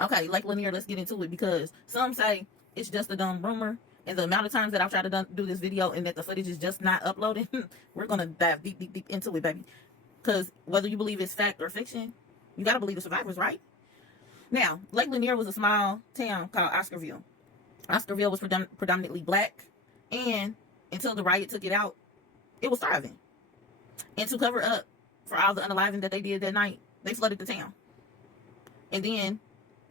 Okay, Lake Lanier, let's get into it, because some say it's just a dumb rumor. And the amount of times that I've tried to do this video and that the footage is just not uploading, we're going to dive deep, deep, deep into it, baby. Because whether you believe it's fact or fiction, you got to believe the survivors, right? Now, Lake Lanier was a small town called Oscarville. Oscarville was predominantly black, and until the riot took it out, it was starving. And to cover up for all the unaliving that they did that night, they flooded the town. And then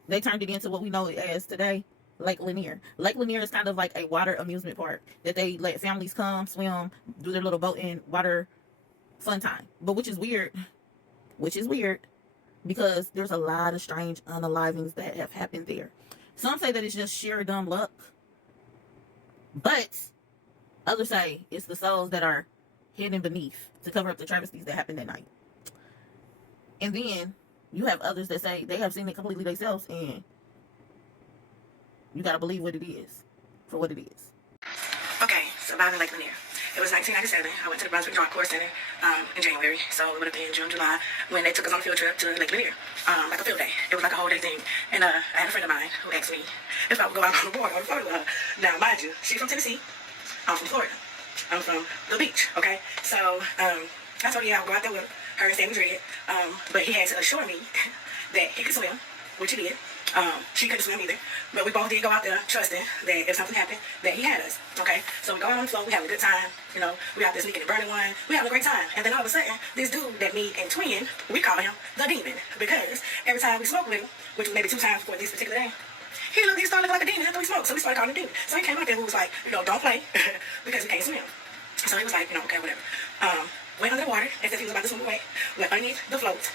they turned it into what we know it as today, Lake Lanier. Lake Lanier is kind of like a water amusement park that they let families come, swim, do their little boating, water fun time. But which is weird, because there's a lot of strange unalivings that have happened there. Some say that it's just sheer dumb luck, but others say it's the souls that are hidden beneath to cover up the travesties that happened that night. And then you have others that say they have seen it completely themselves, and you gotta believe what it is for what it is. Okay, surviving Lake Lanier. It was 1997. I went to the Brunswick Joint Corps Center in January, so it would have been June, July, when they took us on a field trip to Lake Lanier, like a field day. It was like a whole day thing. And I had a friend of mine who asked me if I would go out on the water on Florida with her. Now, mind you, she's from Tennessee. I'm from Florida. I'm from the beach, okay? So I told her, yeah, I'll go out there with her and Sammy Dredd. But he had to assure me that he could swim, which he did. She couldn't swim either, but we both did go out there trusting that if something happened, that he had us, okay? So we go out on the float, we having a good time, you know, we out there sneaking and burning one, we having a great time, and then all of a sudden, this dude that me and Twin, we call him the Demon, because every time we smoked with him, which was maybe 2 times before this particular day, he started looking like a demon after we smoked, so we started calling him Demon. So he came out there who was like, you know, don't play, because we can't swim. So he was like, you know, okay, whatever. Went under the water, and said he was about to swim away, went underneath the float,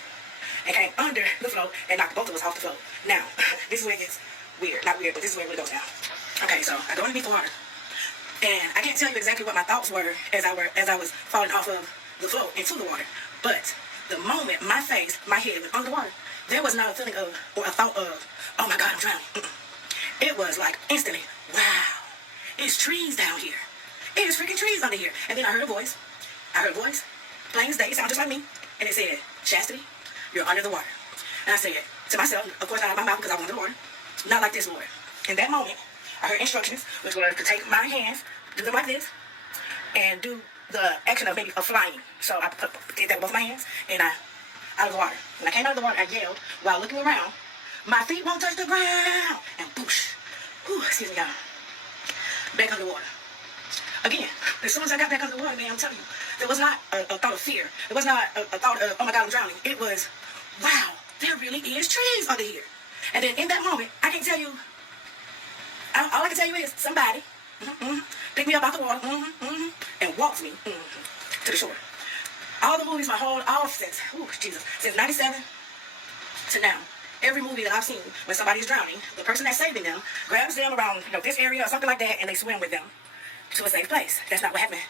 and came under the float and knocked both of us off the float. Now, this is where it gets weird. Not weird, but this is where it really goes down. Okay, so I go underneath the water, and I can't tell you exactly what my thoughts were as I was falling off of the float into the water. But the moment my face, my head went under the water, there was not a feeling of, or a thought of, oh my God, I'm drowning. It was like instantly, wow, it's trees down here. It is freaking trees under here. And then I heard a voice. Plain as day, it sounded just like me. And it said, Chastity, you're under the water. And I said to myself, of course not out of my mouth because I was under the water, not like this, Lord. In that moment, I heard instructions, which were to take my hands, do them like this, and do the action of maybe of flying. So I did that with both my hands, and I out of the water. When I came out of the water, I yelled while looking around, my feet won't touch the ground, and boosh, whew, excuse me, y'all, back under the water. Again, as soon as I got back under the water, man, I'm telling you, there was not a thought of fear. It was not a thought of, oh my God, I'm drowning. It was, wow, there really is trees under here. And then in that moment, I can tell you, all I can tell you is somebody picked me up out the water and walked me to the shore. All the movies, all since, since 97 to now, every movie that I've seen when somebody's drowning, the person that's saving them grabs them around, you know, this area or something like that, and they swim with them to a safe place. That's not what happened.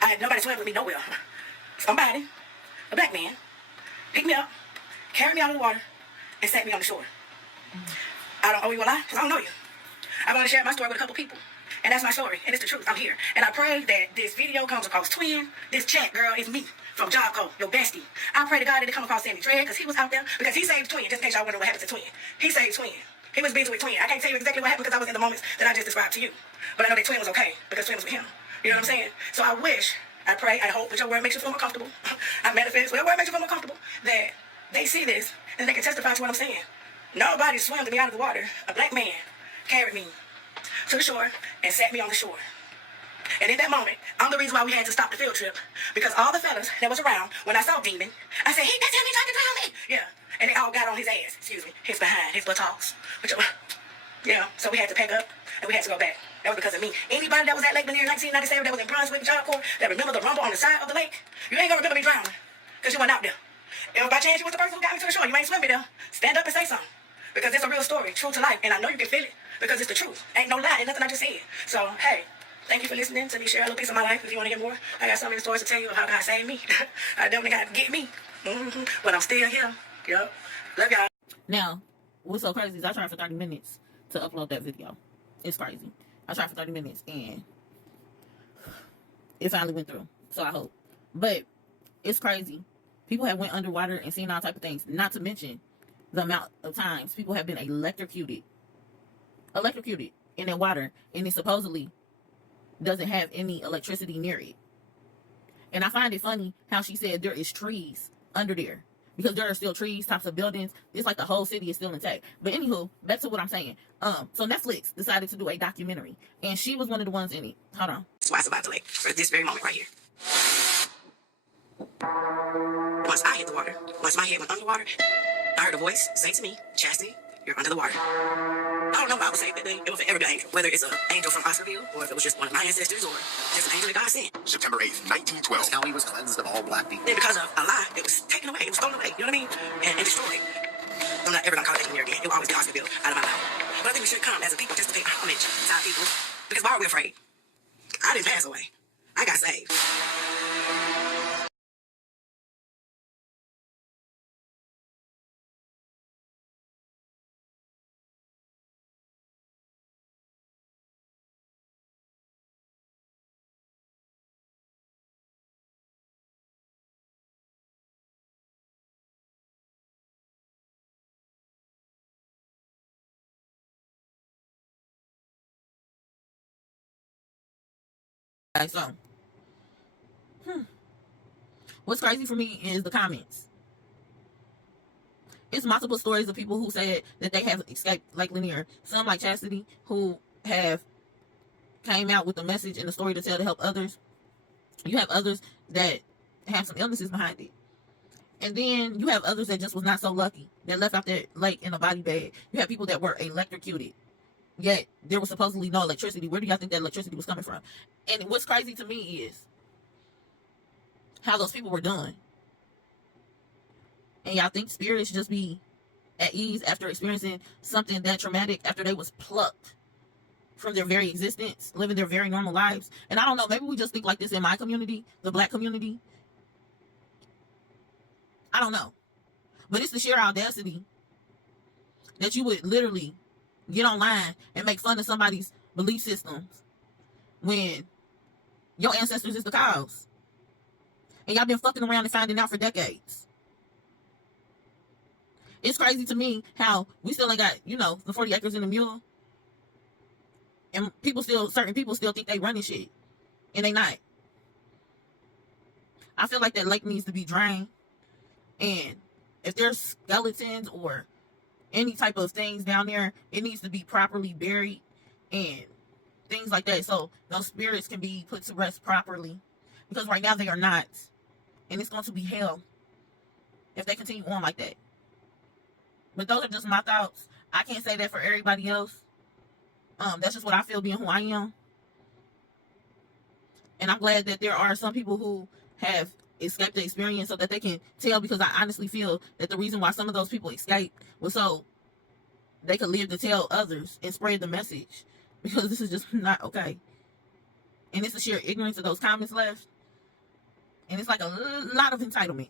I had nobody swim with me nowhere. Somebody, a black man, picked me up, carried me out of the water, and sat me on the shore. I don't owe you a lie, because I don't know you. I've only shared my story with a couple people. And that's my story, and it's the truth. I'm here. And I pray that this video comes across Twin. This chat girl is me from Job Code, your bestie. I pray to God that it come across Sammy Dredd, because he was out there, because he saved Twin, just in case y'all wondering what happened to Twin. He saved Twin. He was busy with Twin. I can't tell you exactly what happened because I was in the moments that I just described to you. But I know that Twin was okay, because Twin was with him. You know what I'm saying? So I wish, I pray, I hope that your word makes you feel more comfortable. I manifest, whatever word makes you feel more comfortable, that they see this and they can testify to what I'm saying. Nobody swam to me out of the water. A black man carried me to the shore and sat me on the shore. And in that moment, I'm the reason why we had to stop the field trip, because all the fellas that was around, when I saw Demon, I said, hey, that's him, he tried to drown me. Yeah. And they all got on his ass, his behind, his buttocks. Yeah, so we had to pack up and we had to go back. That was because of me. Anybody that was at Lake Lanier in 1997 that was in Brunswick, Job Corps, that remember the rumble on the side of the lake, you ain't gonna remember me drowning, because you weren't out there. If by chance you was the person who got me to the shore, you ain't swim me there, stand up and say something. Because it's a real story, true to life, and I know you can feel it, because it's the truth. Ain't no lie, ain't nothing I just said. So, hey, thank you for listening to me share a little piece of my life. If you want to hear more, I got so many stories to tell you of how God saved me. I definitely got to get me. But I'm still here. Yup. Love y'all. Now, what's so crazy is I tried for 30 minutes to upload that video. It's crazy. I tried for 30 minutes and it finally went through. So I hope. But it's crazy. People have went underwater and seen all type of things. Not to mention, the amount of times people have been electrocuted in that water, and it supposedly doesn't have any electricity near it. And I find it funny how she said there is trees under there, because there are still trees, tops of buildings. It's like the whole city is still intact. But anywho, back to what I'm saying. So Netflix decided to do a documentary, and she was one of the ones in it. Hold on. That's why it's about to lake for this very moment right here. Once I hit the water, once my head went underwater, I heard a voice say to me, "Chastity, you're under the water." I don't know why I was saved that day. It was for every good angel, whether it's an angel from Oscarville, or if it was just one of my ancestors, or just an angel that God sent. September 8th, 1912. This county was cleansed of all black people. Then because of a lie, it was taken away, it was stolen away, you know what I mean? And destroyed. I'm not ever gonna call it Lake Lanier again. It will always be Oscarville out of my mouth. But I think we should come as a people just to pay homage to our people. Because why are we afraid? I didn't pass away. I got saved. Okay, so what's crazy for me is the comments. It's multiple stories of people who said that they have escaped Lake Lanier. Some, like Chastity, who have came out with a message and a story to tell to help others. You have others that have some illnesses behind it. And then you have others that just was not so lucky, that left out that lake in a body bag. You have people that were electrocuted, yet there was supposedly no electricity. Where do y'all think that electricity was coming from? And what's crazy to me is how those people were done. And y'all think spirits just be at ease after experiencing something that traumatic, after they was plucked from their very existence, living their very normal lives? And I don't know, maybe we just think like this in my community, the black community. I don't know. But it's the sheer audacity that you would literally get online and make fun of somebody's belief systems when your ancestors is the cause. And y'all been fucking around and finding out for decades. It's crazy to me how we still ain't got, the 40 acres in the mule. And certain people still think they running shit. And they not. I feel like that lake needs to be drained. And if there's skeletons or any type of things down there, it needs to be properly buried and things like that, so those spirits can be put to rest properly. Because right now they are not. And it's going to be hell if they continue on like that. But those are just my thoughts. I can't say that for everybody else. That's just what I feel being who I am. And I'm glad that there are some people who have escaped the experience so that they can tell, because I honestly feel that the reason why some of those people escaped was so they could live to tell others and spread the message, because this is just not okay. And it's the sheer ignorance of those comments left, and it's like a lot of entitlement.